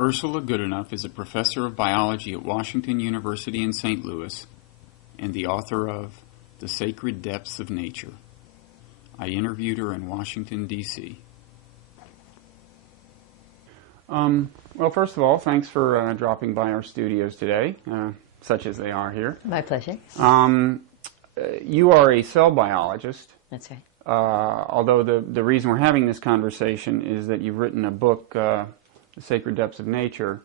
Ursula Goodenough is a professor of biology at Washington University in St. Louis and the author of The Sacred Depths of Nature. I interviewed her in Washington, D.C. Well, first of all, thanks for dropping by our studios today, such as they are here. My pleasure. You are a cell biologist. That's right. Although the reason we're having this conversation is that you've written a book, The Sacred Depths of Nature,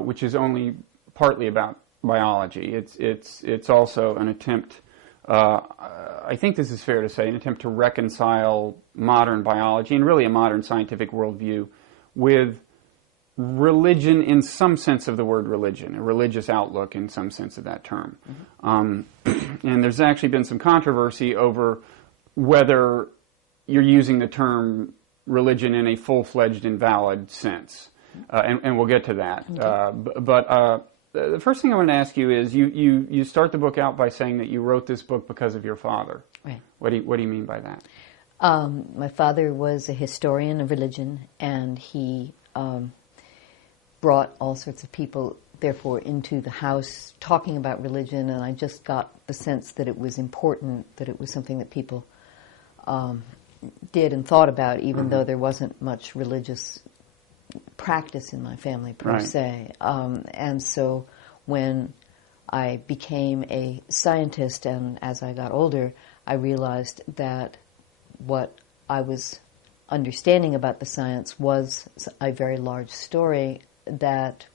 which is only partly about biology. It's also an attempt, I think this is fair to say, an attempt to reconcile modern biology and really a modern scientific worldview with religion in some sense of the word religion, a religious outlook in some sense of that term. Mm-hmm. And there's actually been some controversy over whether you're using the term religion in a full-fledged and valid sense. And we'll get to that. Okay. But the first thing I want to ask you is, you start the book out by saying that you wrote this book because of your father. Right. What do you mean by that? My father was a historian of religion, and he brought all sorts of people, therefore, into the house talking about religion, and I just got the sense that it was important, that it was something that people did and thought about, even though there wasn't much religious practice in my family, per se. And so when I became a scientist, and as I got older, I realized that what I was understanding about the science was a very large story that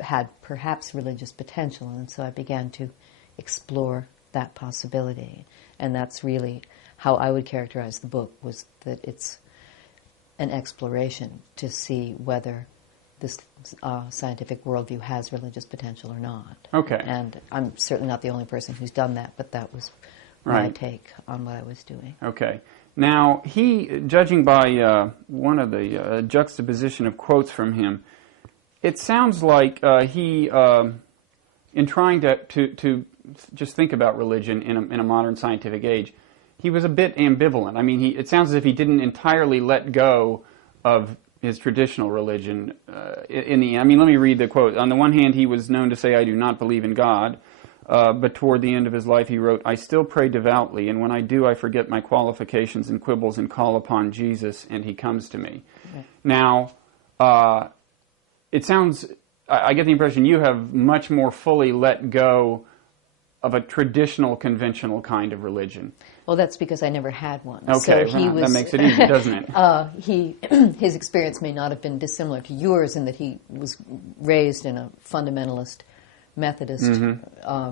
had perhaps religious potential, and so I began to explore that possibility. And that's really how I would characterize the book, was that it's an exploration to see whether this scientific worldview has religious potential or not. Okay. And I'm certainly not the only person who's done that, but that was my take on what I was doing. Okay. Now, judging by one of the juxtaposition of quotes from him, it sounds like he, in trying to just think about religion in a modern scientific age, he was a bit ambivalent. I mean, it sounds as if he didn't entirely let go of his traditional religion. Let me read the quote. On the one hand, he was known to say, "I do not believe in God." But toward the end of his life, he wrote, "I still pray devoutly, and when I do, I forget my qualifications and quibbles and call upon Jesus, and he comes to me." Okay. Now, it sounds, I get the impression you have much more fully let go of a traditional, conventional kind of religion. Well, that's because I never had one. Okay, so that makes it easy, doesn't it? His experience may not have been dissimilar to yours in that he was raised in a fundamentalist Methodist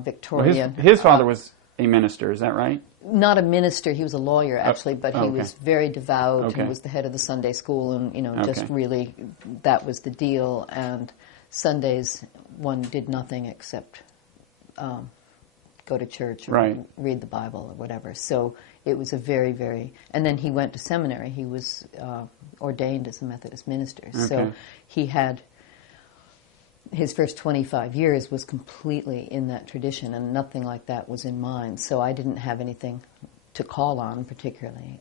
Victorian. Well, his father was a minister, is that right? Not a minister, he was a lawyer actually, but he was very devout and was the head of the Sunday school, and just really that was the deal. And Sundays one did nothing except go to church or read the Bible or whatever. So it was a very, very... And then he went to seminary. He was ordained as a Methodist minister. Okay. So he had... His first 25 years was completely in that tradition, and nothing like that was in mine. So I didn't have anything to call on, particularly,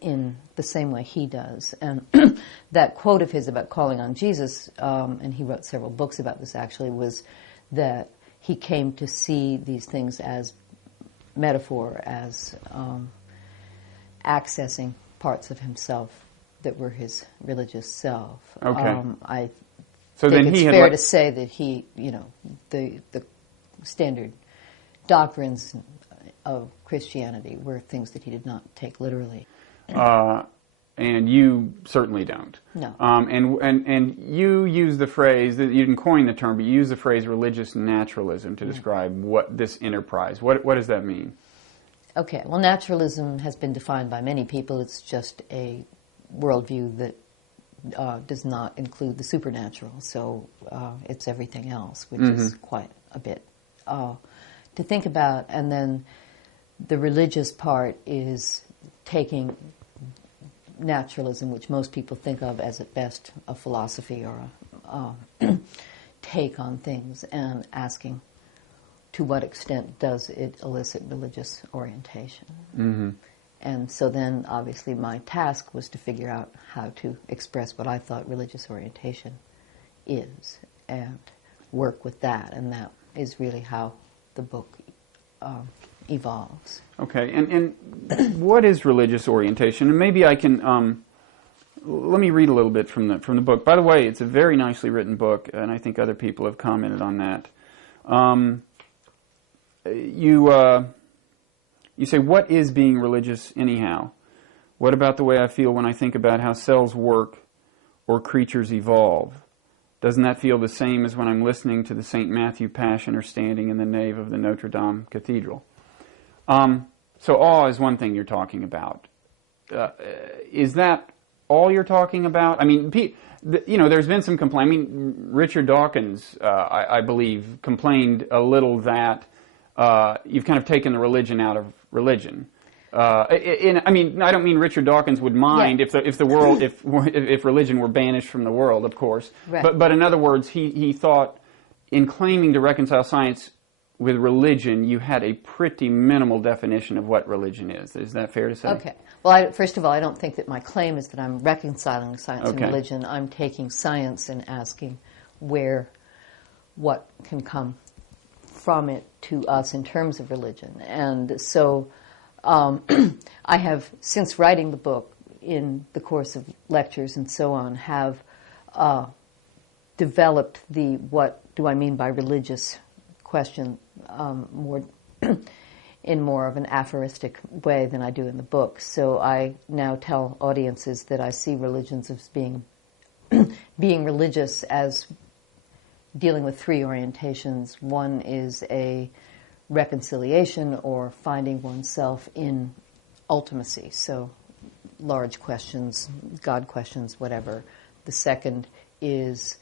in the same way he does. And that quote of his about calling on Jesus, and he wrote several books about this actually, was that he came to see these things as metaphor, as accessing parts of himself that were his religious self. Okay. So then it's fair to say that he, the standard doctrines of Christianity were things that he did not take literally. And you certainly don't. No. And you use the phrase, you didn't coin the term, but you use the phrase religious naturalism to describe what this enterprise, what does that mean? Okay, well, naturalism has been defined by many people. It's just a worldview that does not include the supernatural, so it's everything else, which is quite a bit to think about. And then the religious part is taking naturalism, which most people think of as at best a philosophy or a take on things, and asking to what extent does it elicit religious orientation. And so then, obviously, my task was to figure out how to express what I thought religious orientation is and work with that. And that is really how the book evolves. Okay, and what is religious orientation? And maybe I can, let me read a little bit from the book. By the way, it's a very nicely written book, and I think other people have commented on that. You say, what is being religious anyhow? What about the way I feel when I think about how cells work or creatures evolve? Doesn't that feel the same as when I'm listening to the St. Matthew Passion or standing in the nave of the Notre Dame Cathedral? So awe is one thing you're talking about. Is that all you're talking about? I mean, there's been some complaint. I mean, Richard Dawkins, I believe, complained a little that you've kind of taken the religion out of religion. I mean, I don't mean Richard Dawkins would mind if the world, if religion were banished from the world, of course. Right. But in other words, he thought in claiming to reconcile science with religion, you had a pretty minimal definition of what religion is. Is that fair to say? Okay. Well, first of all, I don't think that my claim is that I'm reconciling science and Okay. religion. I'm taking science and asking what can come from it to us in terms of religion. And so I have, since writing the book, in the course of lectures and so on, have developed the what do I mean by religious question in more of an aphoristic way than I do in the book. So I now tell audiences that I see religions as being religious as dealing with three orientations. One is a reconciliation or finding oneself in ultimacy, so large questions, God questions, whatever. The second is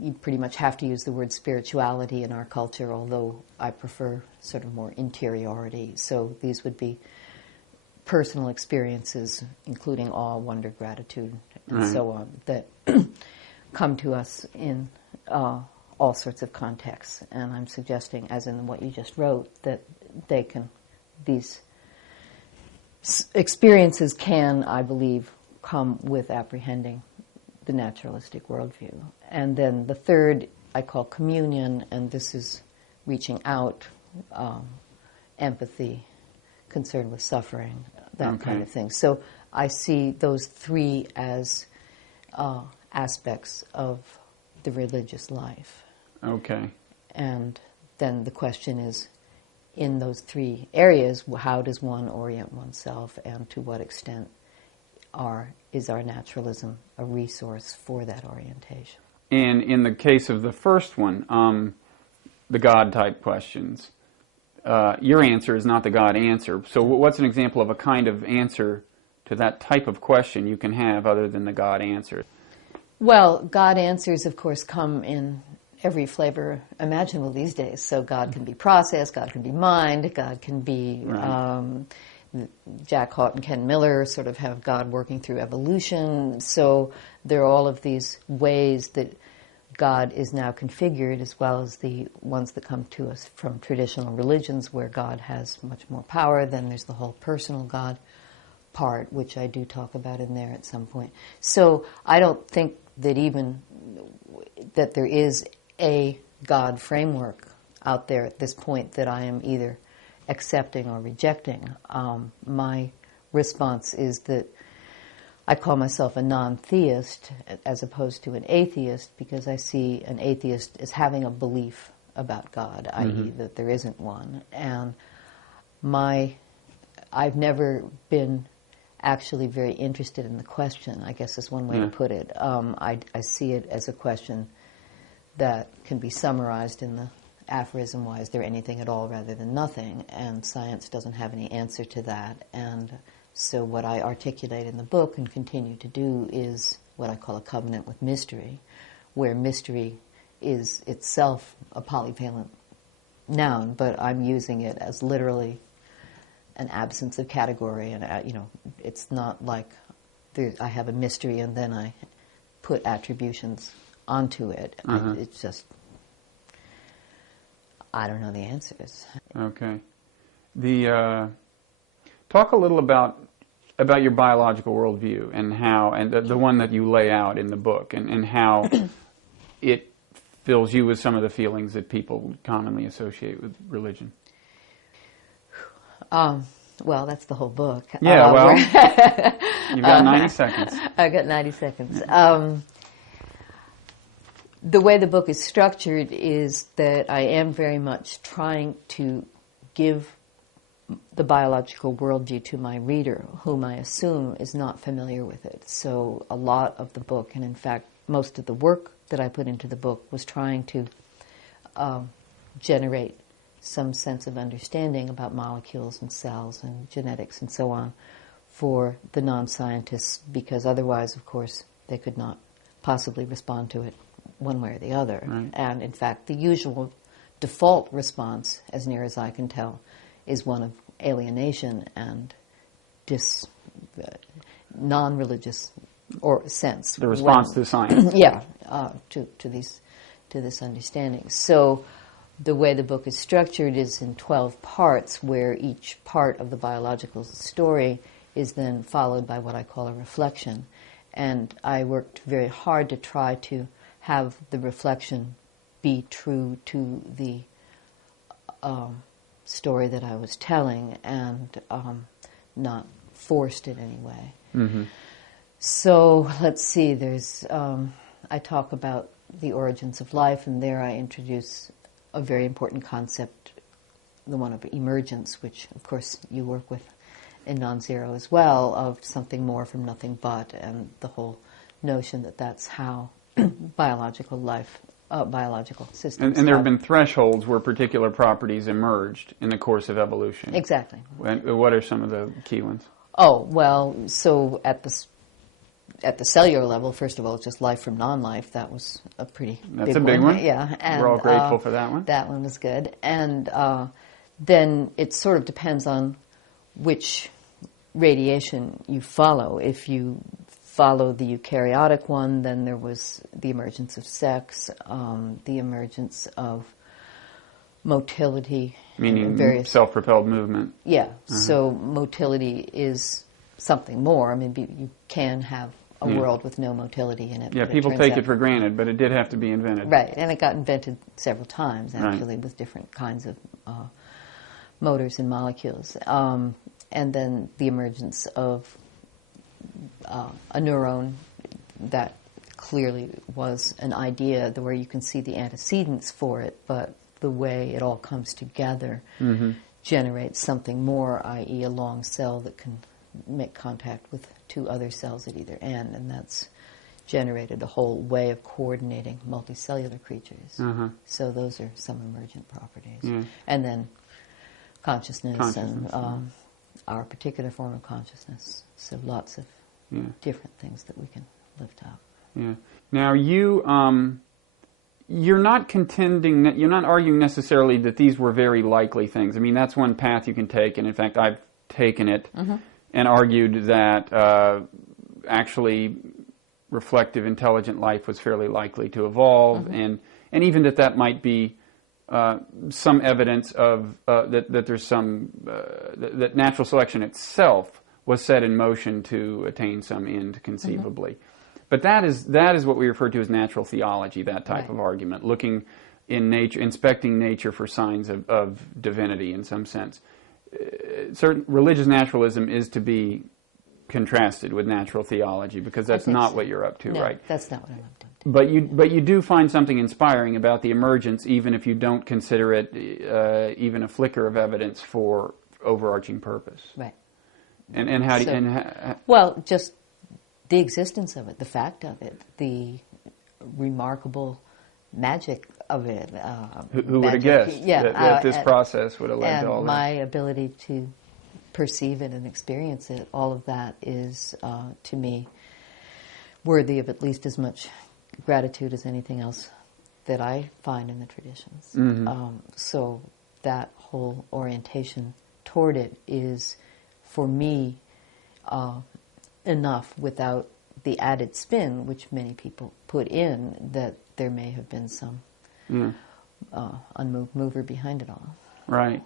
you pretty much have to use the word spirituality in our culture, although I prefer sort of more interiority. So these would be personal experiences, including awe, wonder, gratitude, and Right. so on, that come to us in all sorts of contexts. And I'm suggesting, as in what you just wrote, that these experiences can, I believe, come with apprehending the naturalistic worldview. And then the third I call communion, and this is reaching out, empathy, concern with suffering, that kind of thing. So I see those three as aspects of the religious life. Okay. And then the question is, in those three areas, how does one orient oneself, and to what extent is our naturalism a resource for that orientation? And in the case of the first one, the God-type questions, your answer is not the God answer. So what's an example of a kind of answer to that type of question you can have other than the God answer? Well, God answers, of course, come in every flavor imaginable these days. So God can be process, God can be mind, God can be... Right. Jack Haught and Ken Miller sort of have God working through evolution. So there are all of these ways that God is now configured, as well as the ones that come to us from traditional religions where God has much more power. Then there's the whole personal God part, which I do talk about in there at some point. So I don't think that even that there is a God framework out there at this point that I am either accepting or rejecting. My response is that I call myself a non-theist as opposed to an atheist, because I see an atheist as having a belief about God, i.e. that there isn't one. And I've never been actually very interested in the question, I guess is one way to put it. I see it as a question that can be summarized in the aphorism, why is there anything at all rather than nothing? And science doesn't have any answer to that. And so what I articulate in the book and continue to do is what I call a covenant with mystery, where mystery is itself a polyvalent noun, but I'm using it as literally an absence of category. And, it's not like I have a mystery and then I put attributions onto it. It's just... I don't know the answers. Okay. Talk a little about your biological worldview and how, and the one that you lay out in the book, and how it fills you with some of the feelings that people commonly associate with religion. Well, that's the whole book. Yeah, well, you've got 90 seconds. I've got 90 seconds. The way the book is structured is that I am very much trying to give the biological worldview to my reader, whom I assume is not familiar with it. So a lot of the book, and in fact most of the work that I put into the book, was trying to generate some sense of understanding about molecules and cells and genetics and so on for the non-scientists, because otherwise, of course, they could not possibly respond to it one way or the other. Right. And in fact, the usual default response, as near as I can tell, is one of alienation and non-religious or sense. The response to science. Yeah, to this understanding. So the way the book is structured is in 12 parts, where each part of the biological story is then followed by what I call a reflection. And I worked very hard to try to have the reflection be true to the story that I was telling, and not forced in any way. Mm-hmm. So let's see, I talk about the origins of life, and there I introduce a very important concept, the one of emergence, which of course you work with in Non-Zero as well, of something more from nothing but, and the whole notion that that's how biological systems. And there have been thresholds where particular properties emerged in the course of evolution. Exactly. And what are some of the key ones? Oh, well, so at the cellular level, first of all, it's just life from non-life. That was a pretty That's a big one. Yeah. And, we're all grateful for that one. That one was good. And then it sort of depends on which radiation you follow. If you follow the eukaryotic one, then there was the emergence of sex, the emergence of motility. Meaning various self-propelled movement. Yeah. Uh-huh. So motility is something more. I mean, you can have a world with no motility in it. Yeah, but people turns take out, it for granted, but it did have to be invented. Right, and it got invented several times, actually, with different kinds of motors and molecules. And then the emergence of a neuron that clearly was an idea where you can see the antecedents for it, but the way it all comes together generates something more, i.e. a long cell that can make contact with two other cells at either end, and that's generated a whole way of coordinating multicellular creatures. So those are some emergent properties. Yeah. And then consciousness. And our particular form of consciousness. So lots of different things that we can lift up. Yeah. Now you're not you're not arguing necessarily that these were very likely things. I mean, that's one path you can take, and in fact I've taken it and argued that actually reflective, intelligent life was fairly likely to evolve, and even that might be some evidence of that there's some that natural selection itself was set in motion to attain some end, conceivably. But that is what we refer to as natural theology, that type of argument, looking in nature, inspecting nature for signs of divinity in some sense. Certain religious naturalism is to be contrasted with natural theology, because that's not what you're up to, no, right? That's not what I'm up to. But you do find something inspiring about the emergence, even if you don't consider it even a flicker of evidence for overarching purpose. Right. And how do you... well, just the existence of it, the fact of it, the remarkable magic of it. Who would have guessed that this process would have led to all that? And my ability to perceive it and experience it, all of that is, to me, worthy of at least as much gratitude as anything else that I find in the traditions. So that whole orientation toward it is, for me, enough, without the added spin, which many people put in, that there may have been some unmoved mover behind it all. Right.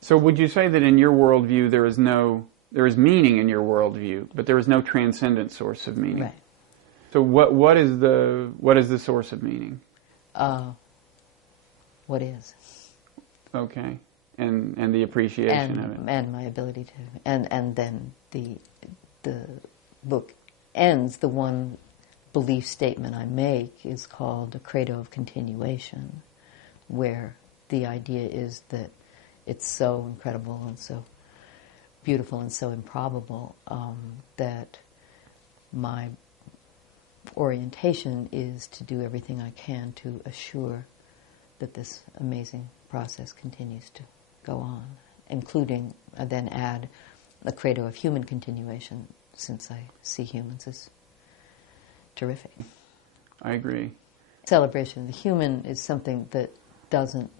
So would you say that in your worldview there is no there is meaning in your worldview, but there is no transcendent source of meaning. Right. So what is the source of meaning? What is? Okay, and the appreciation of it, and my ability to, and then the book ends. The one belief statement I make is called a credo of continuation, where the idea is that it's so incredible and so beautiful and so improbable that my orientation is to do everything I can to assure that this amazing process continues to go on, including, I then add a credo of human continuation, since I see humans as terrific. I agree. Celebration of the human is something that doesn't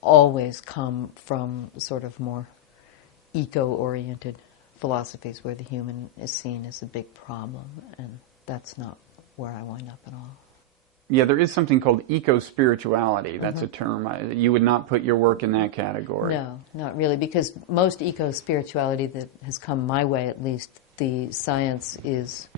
always come from sort of more eco-oriented philosophies where the human is seen as a big problem, and that's not where I wind up at all. Yeah, there is something called eco-spirituality. That's a term. You would not put your work in that category. No, not really, because most eco-spirituality that has come my way, at least, the science is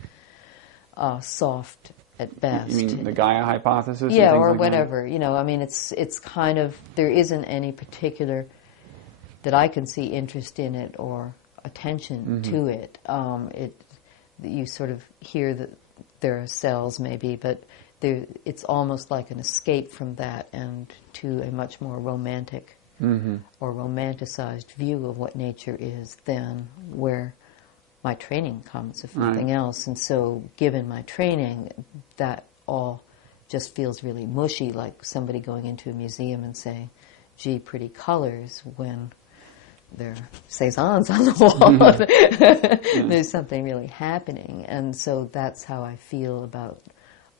soft at best. You mean the Gaia hypothesis? Yeah, and things or like whatever. That? You know, I mean, it's kind of, there isn't any particular, that I can see, interest in it or attention to it. You sort of hear that there are cells, maybe, but it's almost like an escape from that and to a much more romantic or romanticized view of what nature is than where my training comes, if nothing else. And so, given my training, that all just feels really mushy, like somebody going into a museum and saying, gee, pretty colors, when there are Cezannes on the wall. There's something really happening. And so that's how I feel about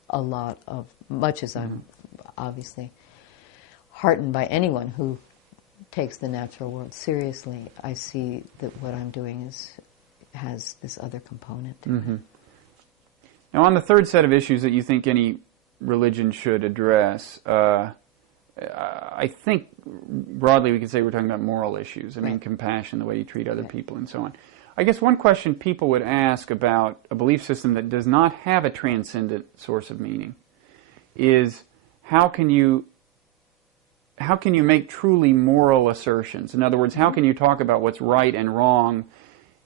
a lot of, much as I'm obviously heartened by anyone who takes the natural world seriously, I see that what I'm doing has this other component to it. Now, on the third set of issues that you think any religion should address, I think broadly we could say we're talking about moral issues. I mean, compassion, the way you treat other people, and so on. I guess one question people would ask about a belief system that does not have a transcendent source of meaning is how can you make truly moral assertions? In other words, how can you talk about what's right and wrong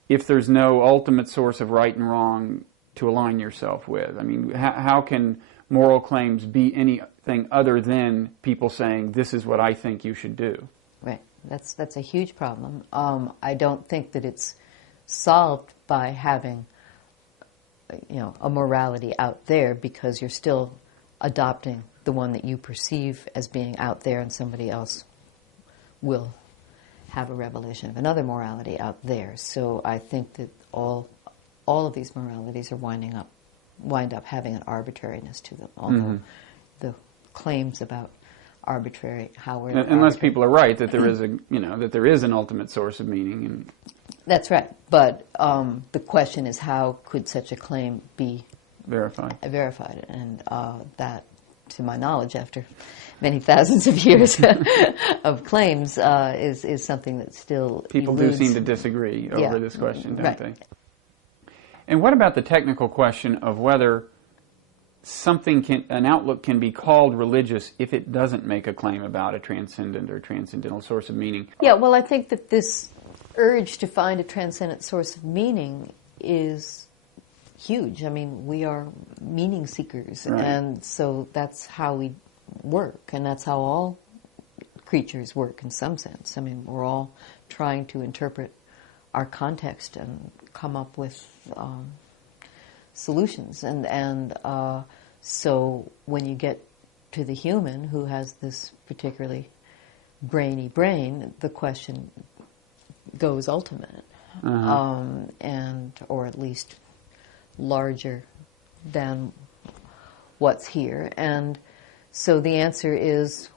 if there's no ultimate source of right and wrong to align yourself with? I mean, how can moral claims be anything other than people saying, this is what I think you should do? Right. That's a huge problem. I don't think that it's solved by having, a morality out there, because you're still adopting the one that you perceive as being out there, and somebody else will have a revelation of another morality out there. So I think that all of these moralities are wind up having an arbitrariness to them. Although the claims about arbitrary, unless people are right that there is that there is an ultimate source of meaning. And that's right. But the question is, how could such a claim be verified? And that, to my knowledge, after many thousands of years of claims, is something that still people eludes. do seem to disagree over this question, don't they? Right. And what about the technical question of whether an outlook can be called religious if it doesn't make a claim about a transcendent or transcendental source of meaning? Yeah, well, I think that this urge to find a transcendent source of meaning is huge. I mean, we are meaning seekers, and so that's how we work, and that's how all creatures work in some sense. I mean, we're all trying to interpret our context and come up with solutions, and so when you get to the human who has this particularly brainy brain, the question goes ultimate, or at least larger than what's here. And so the answer is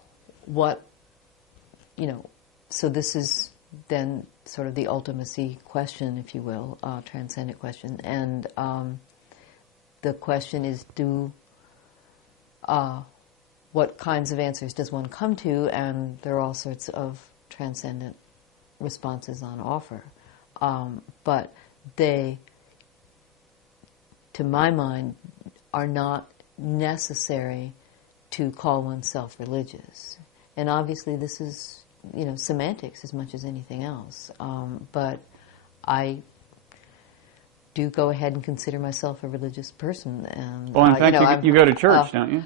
so this is then sort of the ultimacy question, if you will, transcendent question. And the question is, what kinds of answers does one come to? And there are all sorts of transcendent responses on offer. but they, to my mind, are not necessary to call oneself religious. And obviously this is, semantics as much as anything else. But I do go ahead and consider myself a religious person. And, well, in fact, you go to church, don't you?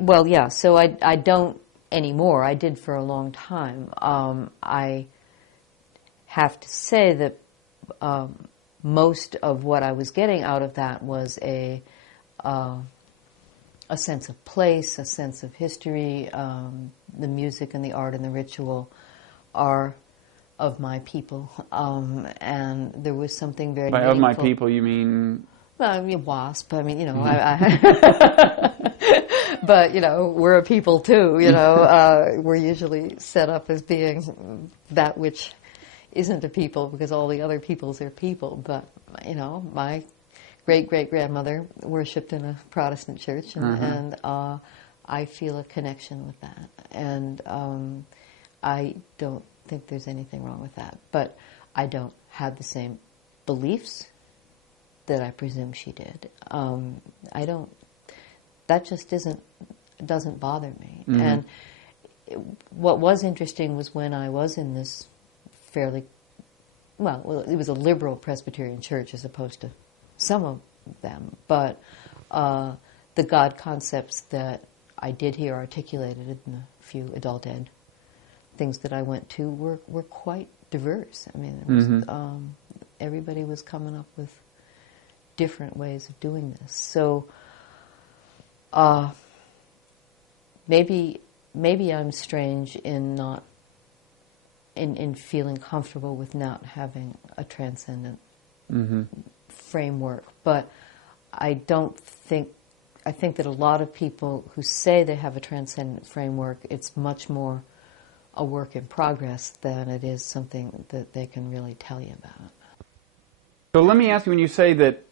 Well, yeah, so I don't anymore. I did for a long time. I have to say that most of what I was getting out of that was a sense of place, a sense of history. The music and the art and the ritual are of my people, and there was something very By meaningful. of my people, you mean? Well, I mean, WASP. I mean, but we're a people too. We're usually set up as being that which isn't a people because all the other peoples are people. But my great-great-grandmother worshipped in a Protestant church, and I feel a connection with that. And I don't think there's anything wrong with that. But I don't have the same beliefs that I presume she did. I don't. That just doesn't bother me. Mm-hmm. And what was interesting was when I was in this fairly, well, it was a liberal Presbyterian church as opposed to some of them, but the God concepts that I did hear articulated in a few adult ed things that I went to were quite diverse. I mean, it was, everybody was coming up with different ways of doing this. So maybe I'm strange in not in feeling comfortable with not having a transcendent framework, but I think that a lot of people who say they have a transcendent framework, it's much more a work in progress than it is something that they can really tell you about. So let me ask you, when you say that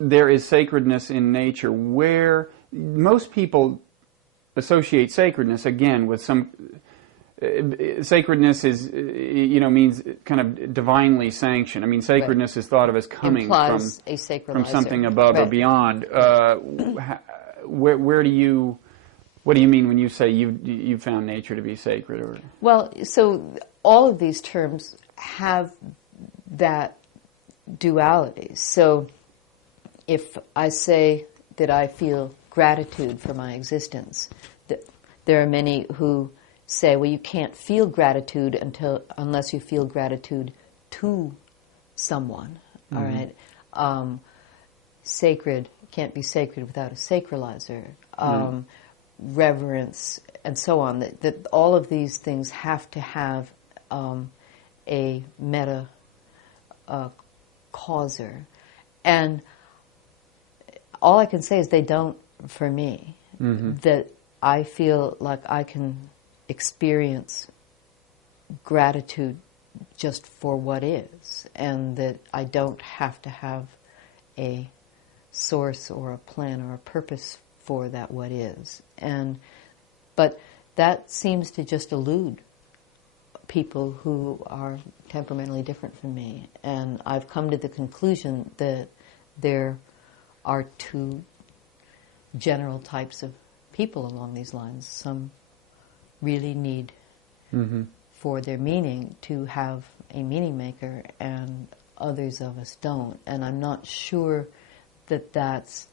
there is sacredness in nature, where most people associate sacredness, again, with some... sacredness is, means kind of divinely sanctioned. I mean, sacredness is thought of as coming from something above or beyond. What do you mean when you say you found nature to be sacred? Or? Well, so all of these terms have that duality. So if I say that I feel gratitude for my existence, there are many who say, well, you can't feel gratitude unless you feel gratitude to someone. All right, sacred can't be sacred without a sacralizer. Reverence and so on. That all of these things have to have a meta causer, and all I can say is they don't for me. That I feel like I can experience gratitude just for what is, and that I don't have to have a source or a plan or a purpose for that what is. But that seems to just elude people who are temperamentally different from me. And I've come to the conclusion that there are two general types of people along these lines. Some really need for their meaning to have a meaning maker, and others of us don't. And I'm not sure that that's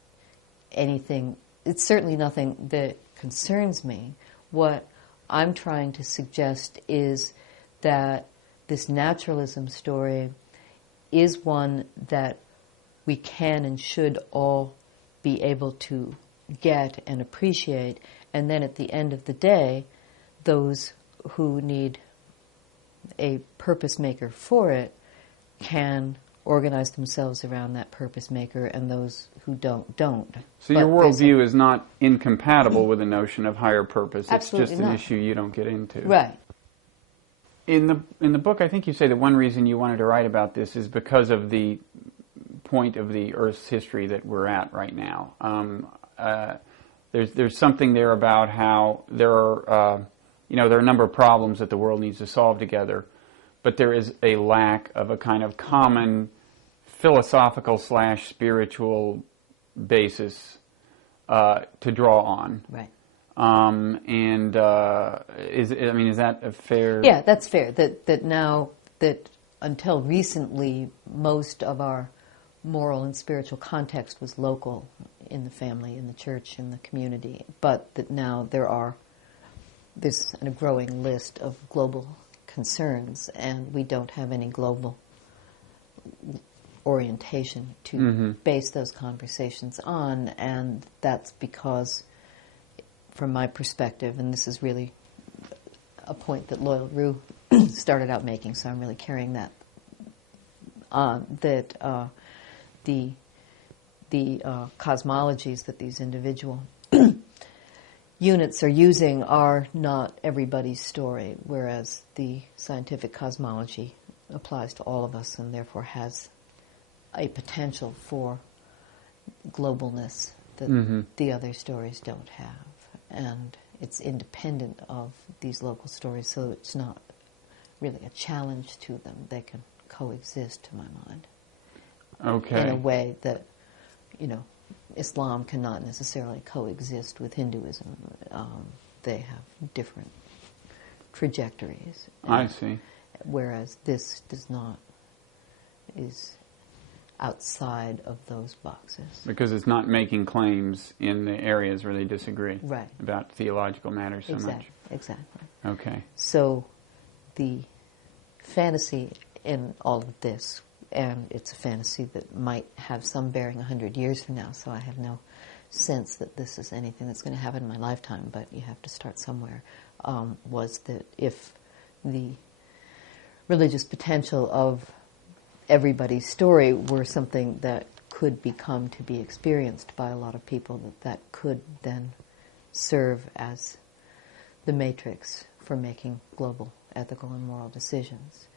anything. It's certainly nothing that concerns me. What I'm trying to suggest is that this naturalism story is one that we can and should all be able to get and appreciate, and then at the end of the day, those who need a purpose maker for it can organize themselves around that purpose maker, and those who don't. So your worldview is not incompatible with the notion of higher purpose. Absolutely it's just an not. issue you don't get into. Right. In the book, I think you say that one reason you wanted to write about this is because of the point of the Earth's history that we're at right now. There's something there about how there are a number of problems that the world needs to solve together, but there is a lack of a kind of common philosophical / spiritual basis to draw on. Right. Is that a fair? Yeah, that's fair. That now that until recently, most of our moral and spiritual context was local in the family, in the church, in the community, but that now there's a growing list of global concerns, and we don't have any global orientation to base those conversations on, and that's because, from my perspective, and this is really a point that Loyal Rue started out making, so I'm really carrying that on, that the cosmologies that these individual units are using are not everybody's story, whereas the scientific cosmology applies to all of us and therefore has a potential for globalness that the other stories don't have. And it's independent of these local stories, so it's not really a challenge to them. They can coexist, to my mind. Okay. In a way that, Islam cannot necessarily coexist with Hinduism. They have different trajectories. I see. Whereas this is outside of those boxes. Because it's not making claims in the areas where they disagree right. about theological matters so much. Exactly. Okay. So the fantasy in all of this, and it's a fantasy that might have some bearing 100 years from now, so I have no sense that this is anything that's going to happen in my lifetime, but you have to start somewhere, was that if the religious potential of everybody's story were something that could become to be experienced by a lot of people, that could then serve as the matrix for making global ethical and moral decisions.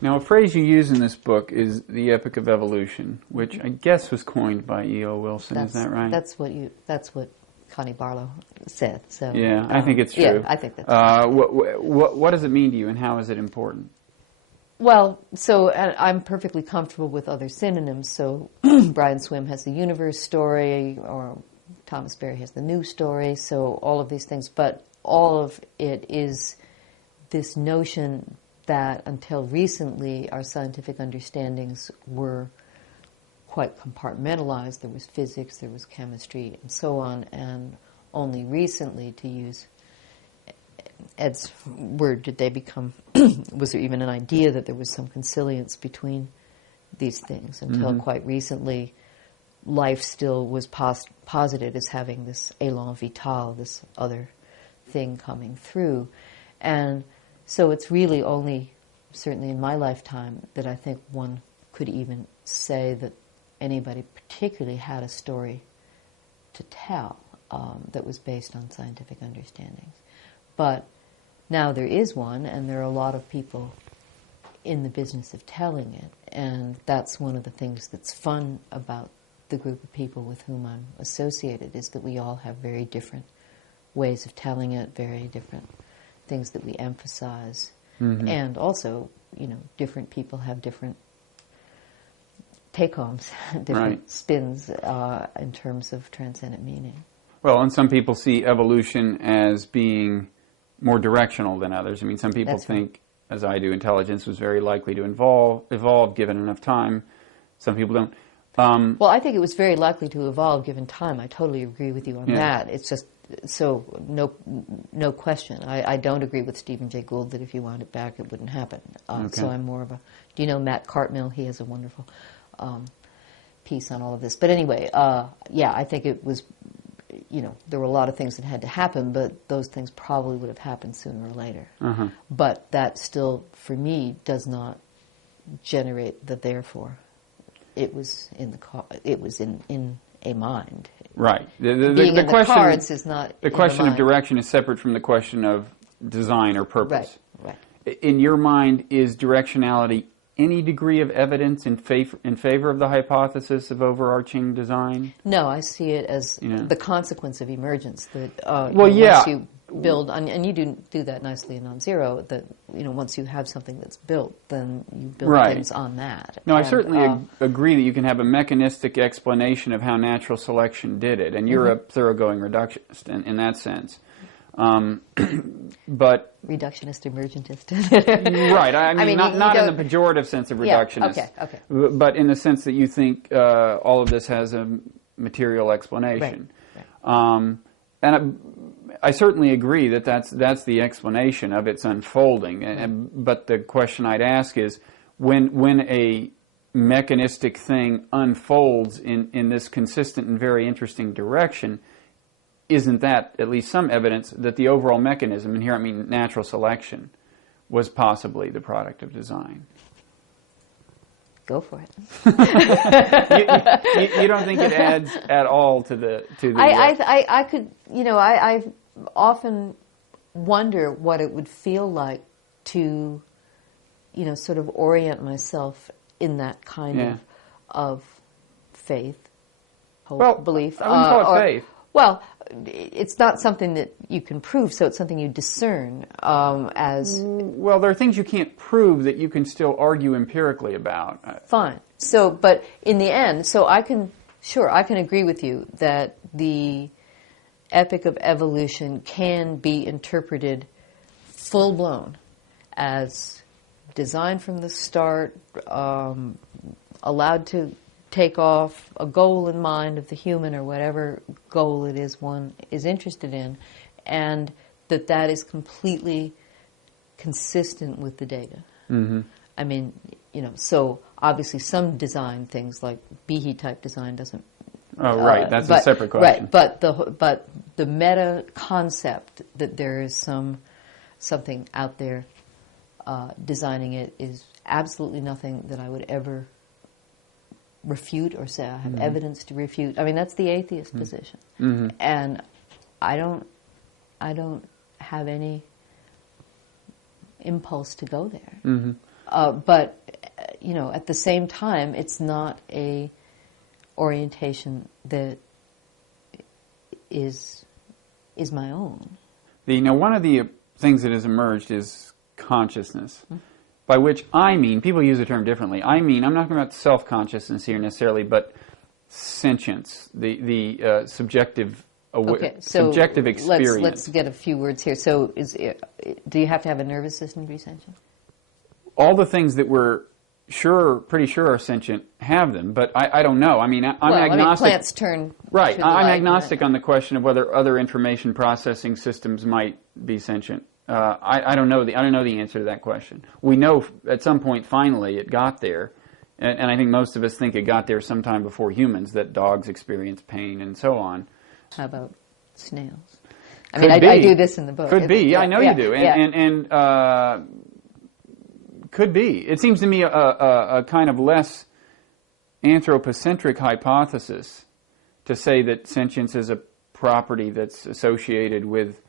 Now, a phrase you use in this book is the epic of evolution, which I guess was coined by E.O. Wilson. Is that right? That's what Connie Barlow said. So yeah, I think it's true. Yeah, I think that's true. What does it mean to you, and how is it important? Well, so I'm perfectly comfortable with other synonyms. So Brian Swim has the universe story, or Thomas Berry has the new story, so all of these things. But all of it is this notion that until recently our scientific understandings were quite compartmentalized. There was physics, there was chemistry, and so on. And only recently, to use Ed's word, did they become, was there even an idea that there was some consilience between these things? Until quite recently, life still was posited as having this élan vital, this other thing coming through. And so it's really only, certainly in my lifetime, that I think one could even say that anybody particularly had a story to tell that was based on scientific understandings. But now there is one, and there are a lot of people in the business of telling it, and that's one of the things that's fun about the group of people with whom I'm associated, is that we all have very different ways of telling it, very different things that we emphasize. And also, different people have different take-homes, different spins in terms of transcendent meaning. Well, and some people see evolution as being more directional than others. I mean, some people think, as I do, intelligence was very likely to evolve given enough time. Some people don't. Well, I think it was very likely to evolve given time. I totally agree with you on that. It's just, so no question. I don't agree with Stephen Jay Gould that if you wound it back, it wouldn't happen. So I'm more of a, do you know Matt Cartmill? He has a wonderful piece on all of this. But anyway, I think it was, there were a lot of things that had to happen, but those things probably would have happened sooner or later. But that still, for me, does not generate the therefore. It was in a mind. Right. Being in the cards is not. The question of direction is separate from the question of design or purpose. Right. In your mind, is directionality any degree of evidence in favor of the hypothesis of overarching design? No, I see it as the consequence of emergence. That build, and you do that nicely in Non-Zero, that, once you have something that's built, then you build things on that. No, I certainly agree that you can have a mechanistic explanation of how natural selection did it, and you're a thoroughgoing reductionist in that sense. But reductionist, emergentist. Right. I mean not in the pejorative sense of reductionist. Yeah, okay. But in the sense that you think all of this has a material explanation. Right. And I certainly agree that that's the explanation of its unfolding. But the question I'd ask is, when a mechanistic thing unfolds in this consistent and very interesting direction, isn't that at least some evidence that the overall mechanism, and here I mean natural selection, was possibly the product of design? Go for it. you don't think it adds at all to the? I could, I often wonder what it would feel like to, sort of orient myself in that kind of faith, hope, belief. I wouldn't call it faith. Well, it's not something that you can prove, so it's something you discern as... Well, there are things you can't prove that you can still argue empirically about. Fine. So, but in the end, I can agree with you that the epic of evolution can be interpreted full-blown as designed from the start, allowed to take off a goal in mind of the human or whatever goal it is one is interested in, and that is completely consistent with the data. Mm-hmm. I mean, so obviously some design things like Behe type design doesn't. Oh, right. That's a separate question. Right, but the meta concept that there is something out there designing it is absolutely nothing that I would ever refute or say I have evidence to refute. I mean, that's the atheist position, and I don't have any impulse to go there. But at the same time, it's not a orientation that is my own. One of the things that has emerged is consciousness. By which I mean, people use the term differently. I'm not talking about self-consciousness here necessarily, but sentience, the subjective subjective experience. Let's get a few words here. So, do you have to have a nervous system to be sentient? All the things that we're pretty sure are sentient have them, but I don't know. I mean, I'm agnostic. Plants turn right. I'm agnostic on the question of whether other information processing systems might be sentient. I don't know the answer to that question. We know at some point finally it got there, and I think most of us think it got there sometime before humans, that dogs experience pain and so on. How about snails? I do this in the book. Could be. I know you do. And could be. It seems to me a kind of less anthropocentric hypothesis to say that sentience is a property that's associated with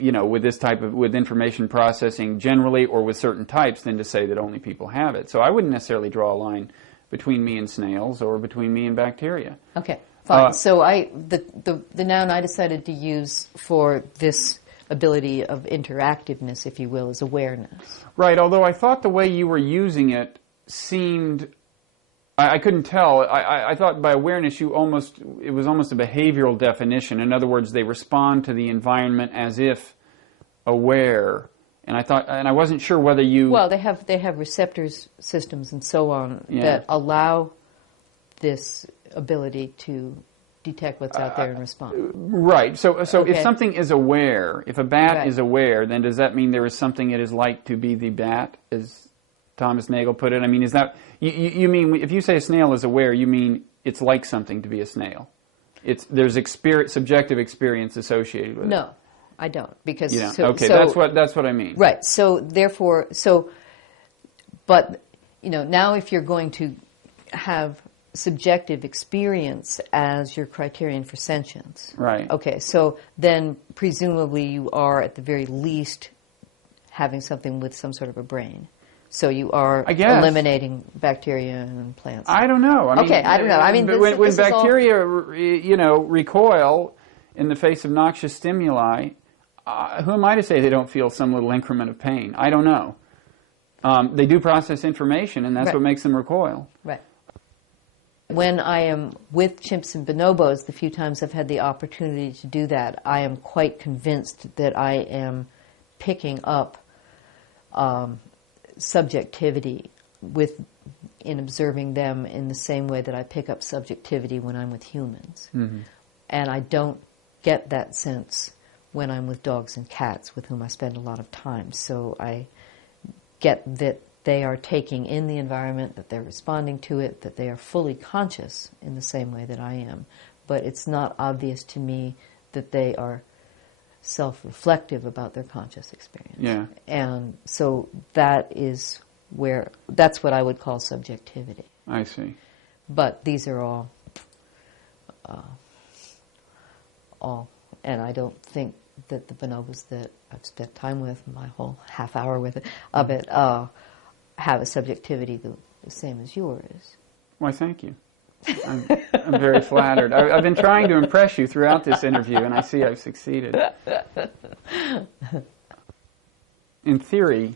with this type of, with information processing generally or with certain types, than to say that only people have it. So I wouldn't necessarily draw a line between me and snails or between me and bacteria. Okay, fine. So the noun I decided to use for this ability of interactiveness, if you will, is awareness. Right, although I thought the way you were using it seemed... I couldn't tell. I thought by awareness it was almost a behavioral definition. In other words, they respond to the environment as if aware. And I wasn't sure whether you... Well, they have receptors systems and so on that allow this ability to detect what's out there and respond. Right. So if something is aware, if a bat is aware, then does that mean there is something it is like to be the bat, as Thomas Nagel put it? I mean, is that... You mean, if you say a snail is aware, you mean it's like something to be a snail. There's subjective experience associated with it. No, I don't, because... that's what I mean. Right, so therefore, but, now if you're going to have subjective experience as your criterion for sentience... Right. Okay, so then presumably you are at the very least having something with some sort of a brain. So you are eliminating bacteria and plants. I don't know. I don't know. I mean, when bacteria, recoil, in the face of noxious stimuli, who am I to say they don't feel some little increment of pain? I don't know. They do process information, and that's Right. what makes them recoil. Right. When I am with chimps and bonobos, the few times I've had the opportunity to do that, I am quite convinced that I am picking up subjectivity in observing them in the same way that I pick up subjectivity when I'm with humans. Mm-hmm. And I don't get that sense when I'm with dogs and cats, with whom I spend a lot of time. So I get that they are taking in the environment, that they're responding to it, that they are fully conscious in the same way that I am. But it's not obvious to me that they are self-reflective about their conscious experience. Yeah. And so that's what I would call subjectivity. I see. But these are all, and I don't think that the bonobos that I've spent time with, my whole half hour of it, have a subjectivity the same as yours. Why, thank you. I'm very flattered. I've been trying to impress you throughout this interview, and I see I've succeeded. In theory,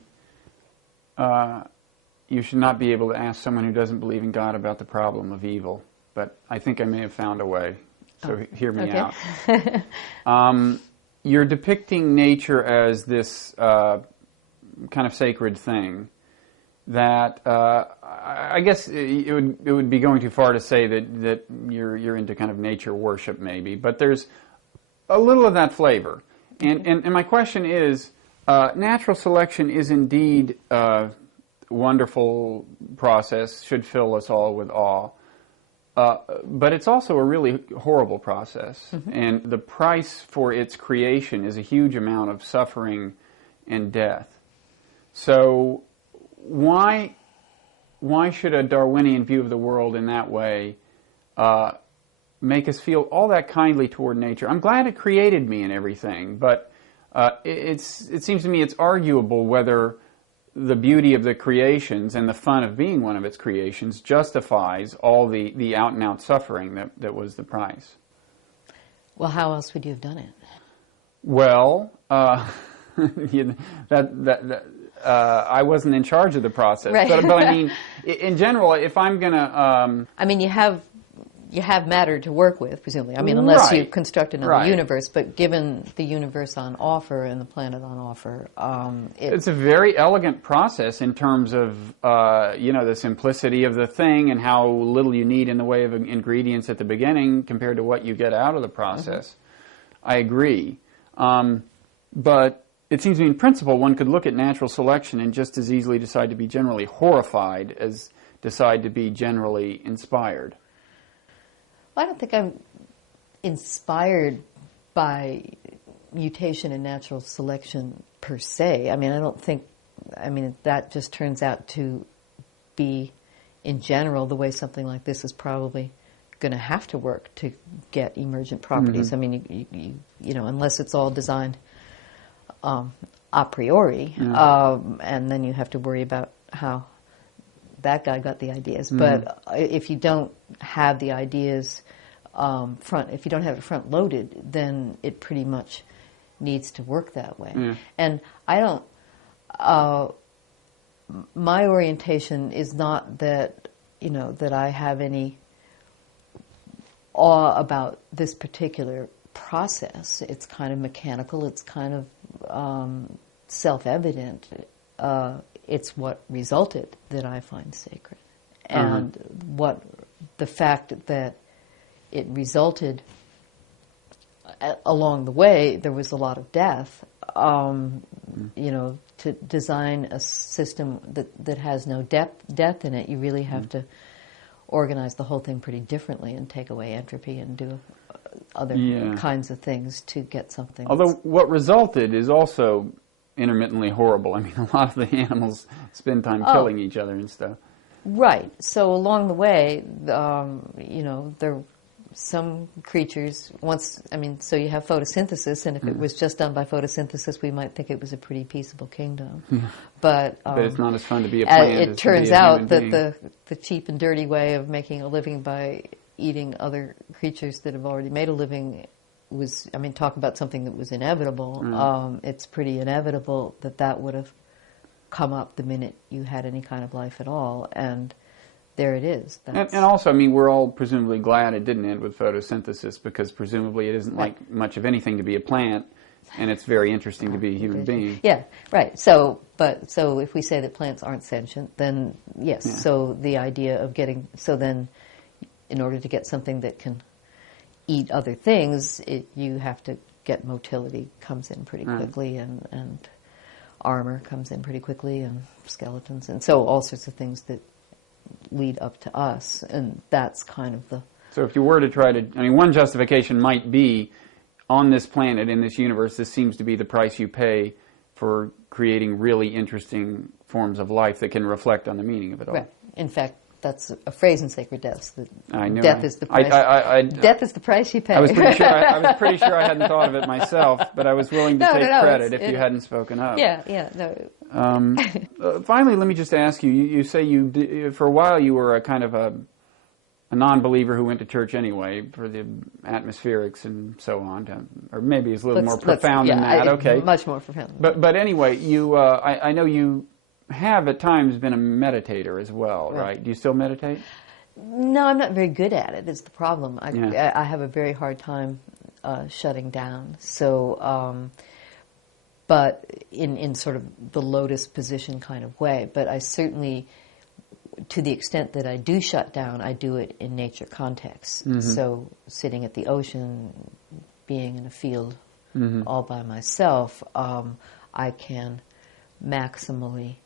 you should not be able to ask someone who doesn't believe in God about the problem of evil, but I think I may have found a way, so hear me out. You're depicting nature as this kind of sacred thing that I guess it would be going too far to say that you're into kind of nature worship maybe, but there's a little of that flavor. And my question is, natural selection is indeed a wonderful process, should fill us all with awe, but it's also a really horrible process. Mm-hmm. And the price for its creation is a huge amount of suffering and death. So why should a Darwinian view of the world in that way make us feel all that kindly toward nature? I'm glad it created me and everything, but it seems to me it's arguable whether the beauty of the creations and the fun of being one of its creations justifies all the out-and-out suffering that was the price. Well, how else would you have done it? Well, I wasn't in charge of the process, right. but I mean, in general, if I'm gonna, I mean, you have matter to work with, presumably. I mean, unless you construct another universe. But given the universe on offer and the planet on offer, it's a very elegant process in terms of the simplicity of the thing and how little you need in the way of ingredients at the beginning compared to what you get out of the process. Mm-hmm. I agree, but it seems to me in principle one could look at natural selection and just as easily decide to be generally horrified as decide to be generally inspired. Well, I don't think I'm inspired by mutation and natural selection per se. I mean, that just turns out to be, in general, the way something like this is probably going to have to work to get emergent properties. Mm-hmm. I mean, you know, unless it's all designed a priori, and then you have to worry about how that guy got the ideas. Mm-hmm. But if you don't have the ideas if you don't have it front loaded, then it pretty much needs to work that way. Mm. And I don't. My orientation is not that that I have any awe about this particular process. It's kind of mechanical. It's kind of self-evident. It's what resulted that I find sacred, and the fact that it resulted along the way. There was a lot of death. To design a system that has no death in it, you really have to organize the whole thing pretty differently and take away entropy and do other kinds of things to get something. Although what resulted is also intermittently horrible. I mean, a lot of the animals spend time killing each other and stuff. Right. So along the way, there some creatures so you have photosynthesis, and if it was just done by photosynthesis, we might think it was a pretty peaceable kingdom. But it's not as fun to be a plant. It turns out that the cheap and dirty way of making a living by eating other creatures that have already made a living was, I mean, talk about something that was inevitable. It's pretty inevitable that that would have come up the minute you had any kind of life at all, and there it is. And also, I mean, we're all presumably glad it didn't end with photosynthesis, because presumably it isn't like much of anything to be a plant, and it's very interesting to be a human being. Yeah, right. So if we say that plants aren't sentient, then yes. Yeah. So the idea of then in order to get something that can eat other things, you have to get motility comes in pretty quickly, and armor comes in pretty quickly, and skeletons, and so all sorts of things that lead up to us, and that's kind of the... So if you were to try to... I mean, one justification might be, on this planet, in this universe, this seems to be the price you pay for creating really interesting forms of life that can reflect on the meaning of it all. Right. In fact, that's a phrase in Sacred Deaths, that death is the price. Death is the price you pay. I was pretty sure I hadn't thought of it myself, but I was willing to take credit if you hadn't spoken up. Yeah, no. Finally, let me just ask you. You say for a while you were a kind of a non-believer who went to church anyway for the atmospherics and so on, or maybe it's a little more profound than that. Okay, much more profound. But anyway, you I know you have at times been a meditator as well, right? Do you still meditate? No, I'm not very good at it. Is the problem. I have a very hard time shutting down. So, but in sort of the lotus position kind of way. But I certainly, to the extent that I do shut down, I do it in nature contexts. Mm-hmm. So sitting at the ocean, being in a field all by myself, I can maximally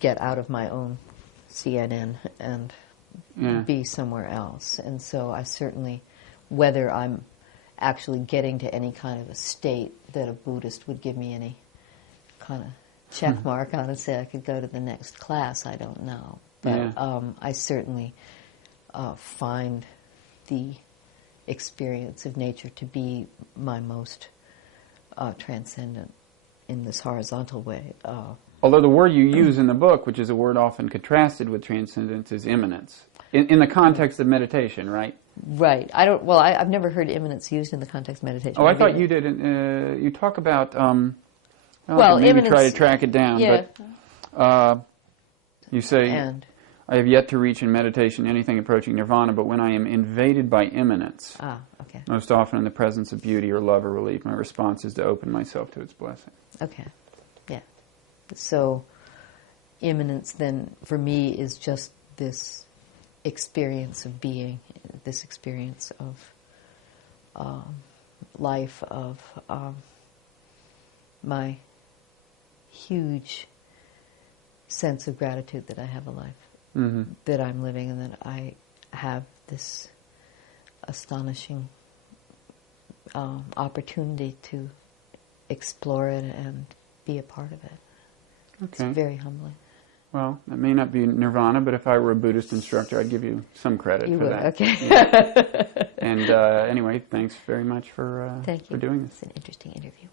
get out of my own CNN and be somewhere else. And so I certainly, whether I'm actually getting to any kind of a state that a Buddhist would give me any kind of check mark on and say I could go to the next class, I don't know. But I certainly find the experience of nature to be my most transcendent in this horizontal way. Although the word you use in the book, which is a word often contrasted with transcendence, is imminence. In the context of meditation, right? Right. I've never heard imminence used in the context of meditation. Oh, I thought you did. You talk about... maybe imminence, try to track it down. Yeah. But you say, I have yet to reach in meditation anything approaching nirvana, but when I am invaded by imminence, most often in the presence of beauty or love or relief, my response is to open myself to its blessing. Okay. Yeah. So imminence then, for me, is just this experience of being, this experience of life, of my huge sense of gratitude that I have a life, that I'm living, and that I have this astonishing opportunity to explore it and be a part of it. Okay. It's very humbling. Well, it may not be nirvana, but if I were a Buddhist instructor, I'd give you some credit for that. Okay. Yeah. And anyway, thanks very much for doing this. It's an interesting interview.